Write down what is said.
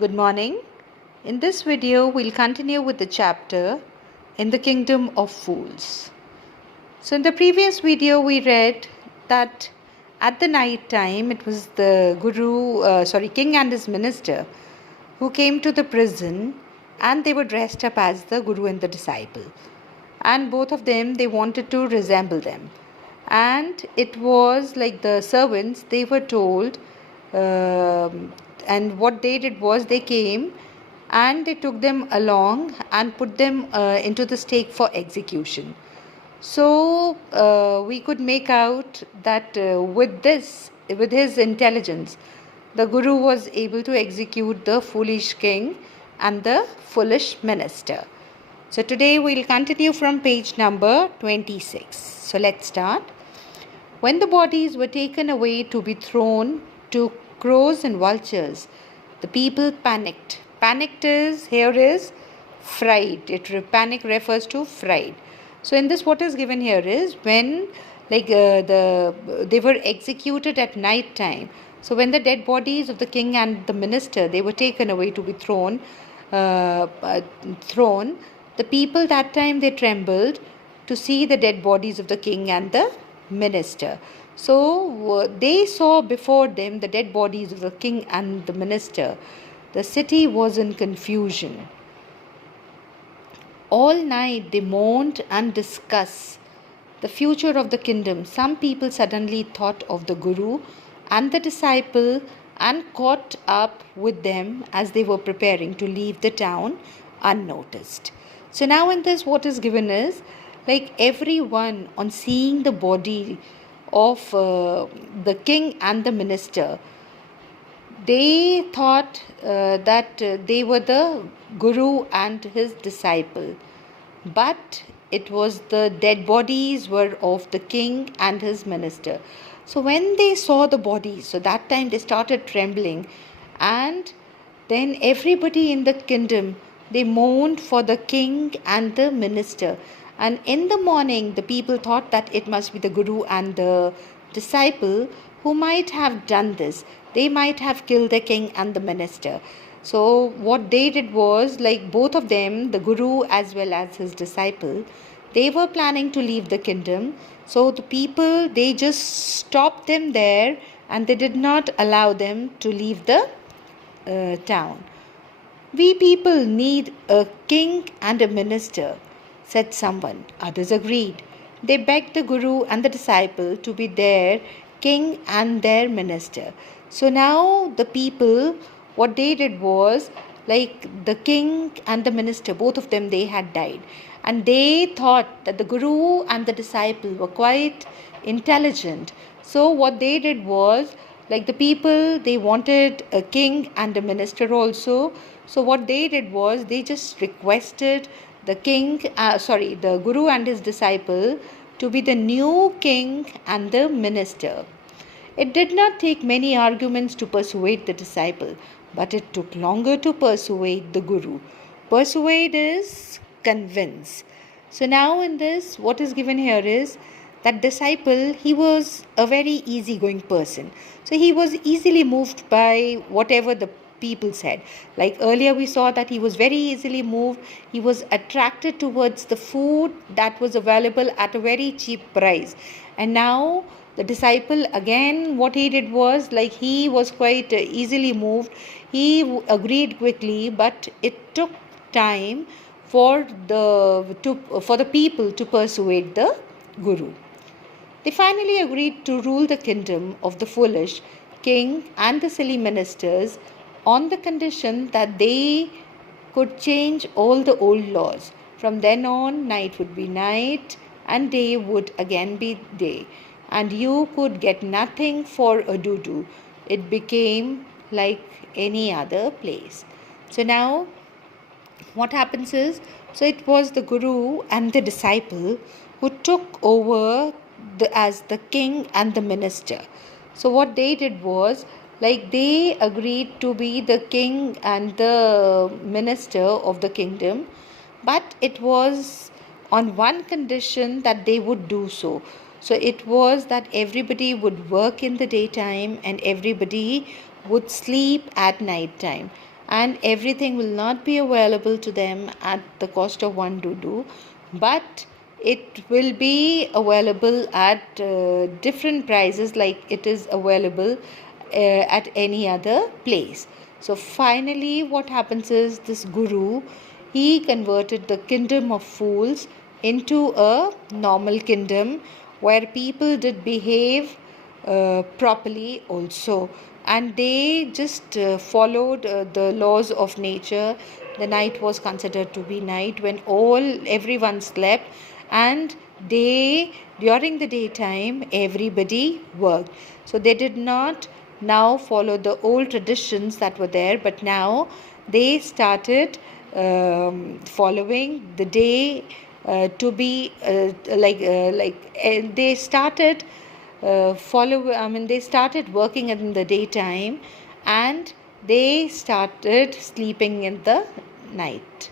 Good morning. In this video, we'll continue with the chapter In the Kingdom of Fools. So, in the previous video, we read that at the night time, it was the king and his minister who came to the prison, and they were dressed up as the guru and the disciple. And both of them, they wanted to resemble them. And it was like the servants, they were told, and what they did was they came and they took them along and put them into the stake for execution. So we could make out that with his intelligence, the guru was able to execute the foolish king and the foolish minister. So today we'll continue from page number 26. So let's start. When the bodies were taken away to be thrown to crows and vultures, the people panicked. Panicked is fright. Panic refers to fright. So in this, what is given here is when they were executed at night time. So when the dead bodies of the king and the minister, they were taken away to be thrown, the people that time they trembled to see the dead bodies of the king and the minister. So they saw before them the dead bodies of the king and the minister. The city was in confusion. All night they mourned and discussed the future of the kingdom. Some people suddenly thought of the guru and the disciple and caught up with them as they were preparing to leave the town unnoticed. So now in this, what is given is like everyone on seeing the body of the king and the minister, they thought that they were the guru and his disciple, but it was the dead bodies were of the king and his minister. So when they saw the bodies, so that time they started trembling, and then everybody in the kingdom, they mourned for the king and the minister. And in the morning, the people thought that it must be the guru and the disciple who might have done this. They might have killed the king and the minister. So what they did was, like both of them, the guru as well as his disciple, they were planning to leave the kingdom. So the people, they just stopped them there and they did not allow them to leave the town. We people need a king and a minister, said someone. Others agreed. They begged the guru and the disciple to be their king and their minister. So now the people, what they did was, like the king and the minister, both of them, they had died. And they thought that the guru and the disciple were quite intelligent. So what they did was, like the people, they wanted a king and a minister also. So what they did was, they just requested the the guru and his disciple to be the new king and the minister. It did not take many arguments to persuade the disciple, but it took longer to persuade the guru. Persuade is convince. So now in this, what is given here is that disciple, he was a very easygoing person. So he was easily moved by whatever the people said. Like earlier we saw that he was very easily moved. He was attracted towards the food that was available at a very cheap price. And now the disciple, again, what he did was, like he was quite easily moved. He agreed quickly, but it took time for the people to persuade the guru. They finally agreed to rule the kingdom of the foolish king and the silly ministers on the condition that they could change all the old laws. From then on, night would be night and day would again be day. And you could get nothing for a doo-doo. It became like any other place. So now, what happens is, so it was the guru and the disciple who took over as the king and the minister. So what they did was, like they agreed to be the king and the minister of the kingdom, but it was on one condition that they would do so. So it was that everybody would work in the daytime and everybody would sleep at night time. and everything will not be available to them at the cost of 1 dudu, but it will be available at different prices like it is available at any other place. So finally what happens is, this guru, he converted the kingdom of fools into a normal kingdom where people did behave properly also, and they just followed the laws of nature. The night was considered to be night when everyone slept, and during the daytime everybody worked. So they did not now follow the old traditions that were there, but now they started following the day to be they started they started working in the daytime, and they started sleeping in the night.